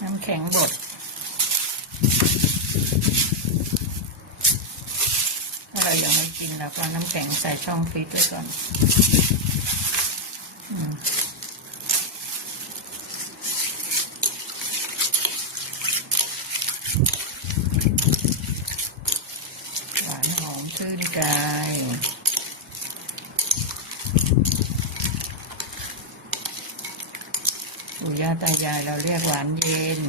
บดถ้าเรายังไม่กินเราก็เอาน้ำแข็งใส่ช่องฟรีซไว้ก่อนหวานหอมชื่นใจ ปู่ย่าตายายเราเรียกหวานเย็น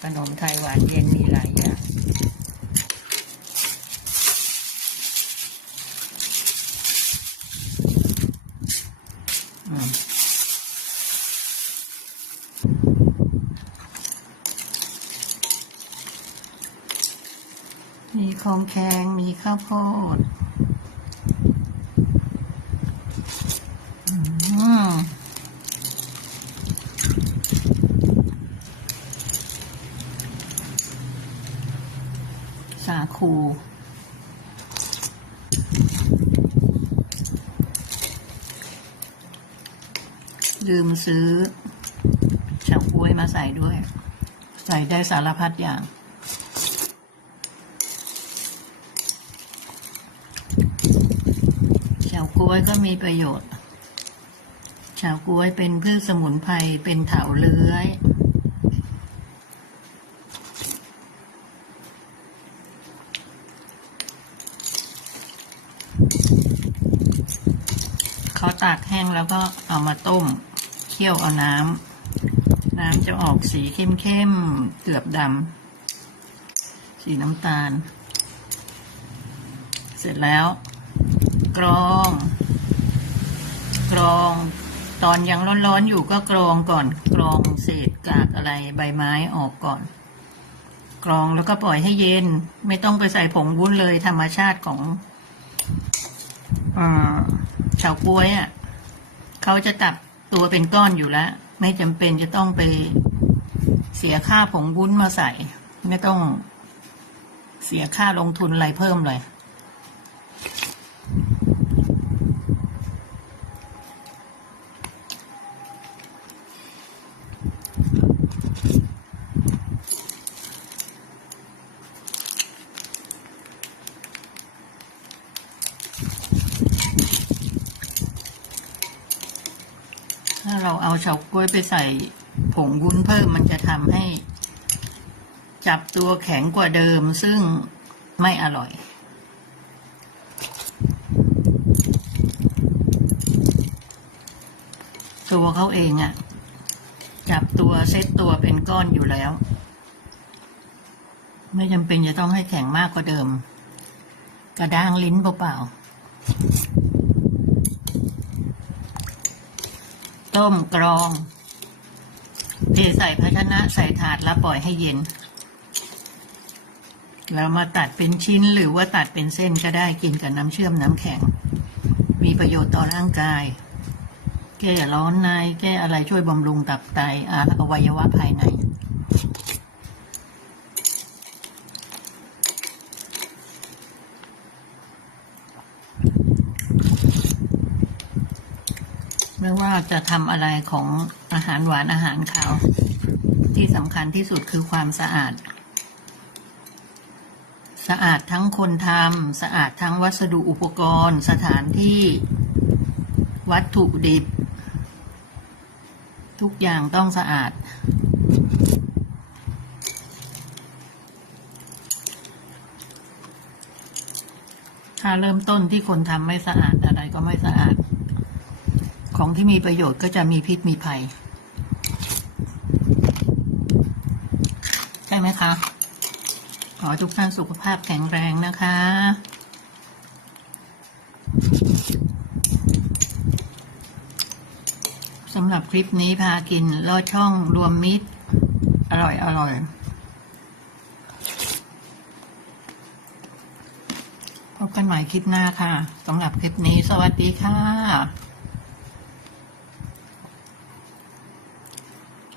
ขนมไทยหวานเย็นมีหลายอย่างมมีของแข็งมีข้าวโพด สาคูลืมซื้อเฉากวยมาใส่ด้วย ใส่ได้สารพัดอย่าง เฉาก๊วยก็มีประโยชน์ เฉาก๊วยเป็นพืชสมุนไพรเป็นเถาเลื้อย ตากแห้งแล้วก็เอามาต้ม เคี่ยวเอาน้ำ น้ำจะออกสีเข้มๆ เกือบดำ สีน้ำตาล เสร็จแล้ว กรอง กรอง ตอนยังร้อนๆอยู่ก็กรองก่อน กรองเศษกากอะไรใบไม้ออกก่อน กรองแล้วก็ปล่อยให้เย็น ไม่ต้องไปใส่ผงวุ้นเลยธรรมชาติของอ่า ฉาก้วยอะเขาจะตัดตัวเป็นก้อนอยู่แล้ว ไม่จำเป็นจะต้องไปเสียค่าผงวุ้นมาใส่ ไม่ต้องเสียค่าลงทุนอะไรเพิ่มเลยาเราเอาเฉาก๊วยไปใส่ผงวุ้นเพิ่มมันจะทำให้ จับตัวแข็งกว่าเดิมซึ่งไม่อร่อย ตัวเขาเองอะจับตัวเซตตัวเป็นก้อนอยู่แล้ว ไม่จำเป็นจะต้องให้แข็งมากกว่าเดิม กระด้างลิ้นเปล่าๆ ต้มกรองเทใส่ภาชนะใส่ถาดแล้วปล่อยให้เย็น แล้วมาตัดเป็นชิ้นหรือว่าตัดเป็นเส้นก็ได้กินกับน้ำเชื่อมน้ำแข็ง มีประโยชน์ต่อร่างกาย แก้ร้อนในแก้อะไรช่วยบำรุงตับไตอาอวัยวะภายใน ไม่ว่าจะทำอะไรของอาหารหวานอาหารขาว ที่สำคัญที่สุดคือความสะอาด สะอาดทั้งคนทำสะอาดทั้งวัสดุอุปกรณ์ สถานที่วัตถุดิบ ทุกอย่างต้องสะอาด ถ้าเริ่มต้นที่คนทำไม่สะอาดอะไรก็ไม่สะอาด ของที่มีประโยชน์ก็จะมีพิษมีภัย ใช่ไหมคะ ขอทุกท่านสุขภาพแข็งแรงนะคะสำหรับคลิปนี้พากินลอดช่องรวมมิตร อร่อยอร่อยพบกันใหม่คลิปหน้าค่ะสำหรับคลิปนี้สวัสดีค่ะ